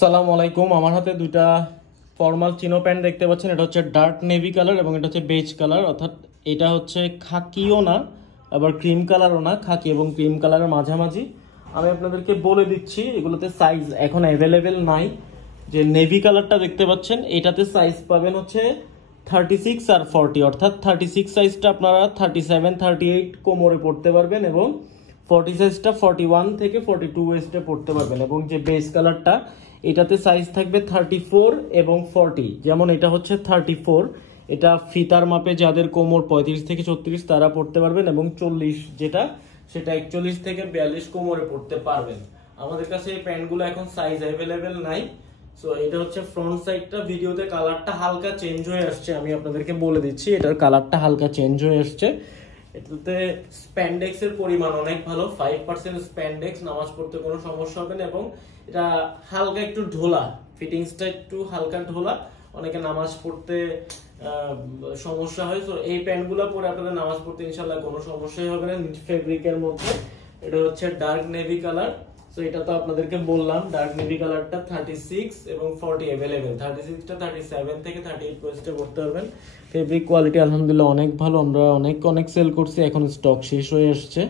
সালাম আলাইকুম। আমার হাতে দুইটা ফর্মাল চিনো প্যান্ট দেখতে পাচ্ছেন। এটা হচ্ছে ডার্ক নেভি কালার এবং এটা হচ্ছে বেজ কালার, অর্থাৎ এটা হচ্ছে খাকিও না আবার ক্রিম কালারও না, খাকি এবং ক্রিম কালারের মাঝামাঝি। আমি আপনাদেরকে বলে দিচ্ছি এগুলোতে সাইজ এখন অ্যাভেলেবেল নাই। যে নেভি কালারটা দেখতে পাচ্ছেন এটাতে সাইজ পাবেন হচ্ছে 36 আর 40, অর্থাৎ 36 সাইজটা আপনারা 37 38 কোমরে পড়তে পারবেন এবং 40 সাইজটা 41 থেকে 42 ওয়েস্টে পড়তে পারবেন। এবং যে বেস কালারটা এটাতে সাইজ থাকবে 34 এবং 40। যেমন এটা হচ্ছে 34, এটা ফিতার মাপে যাদের কোমর 35 থেকে 36 তারা পড়তে পারবেন, এবং 40 যেটা সেটা 41 থেকে 42 কোমরে পড়তে পারবেন। আমাদের কাছে এই প্যান্টগুলো এখন সাইজ অ্যাভেলেবেল নাই। সো এটা হচ্ছে ফ্রন্ট সাইডটা, ভিডিওতে কালারটা হালকা চেঞ্জ হয়ে আসছে, আমি আপনাদেরকে বলে দিচ্ছি এটার কালারটা হালকা চেঞ্জ হয়ে আসছে। এটাতে স্প্যান্ডেক্সের পরিমাণ অনেক ভালো, 5% স্প্যান্ডেক্স, নামাজ পড়তে কোনো সমস্যা হবে না। এবং এটা হালকা একটু ঢোলা, ফিটিংসটা একটু হালকা ঢোলা, অনেকে নামাজ পড়তে সমস্যা হয়। তো এই প্যান্টগুলো পরে আপনাদের নামাজ পড়তে ইনশাল্লাহ কোনো সমস্যাই হবে না। ফেব্রিকের মধ্যে এটা হচ্ছে ডার্ক নেভি কালার। সো এটা তো আপনাদেরকে বললাম, ডার্ক নেভি কালারটা 36 এবং 40 अवेलेबल। 36টা 37 থেকে 38 পর্যন্ত করতে পারবেন। ফেব্রিক কোয়ালিটি আলহামদুলিল্লাহ অনেক ভালো, আমরা অনেক সেল করছি, এখন স্টক শেষ হয়ে আসছে।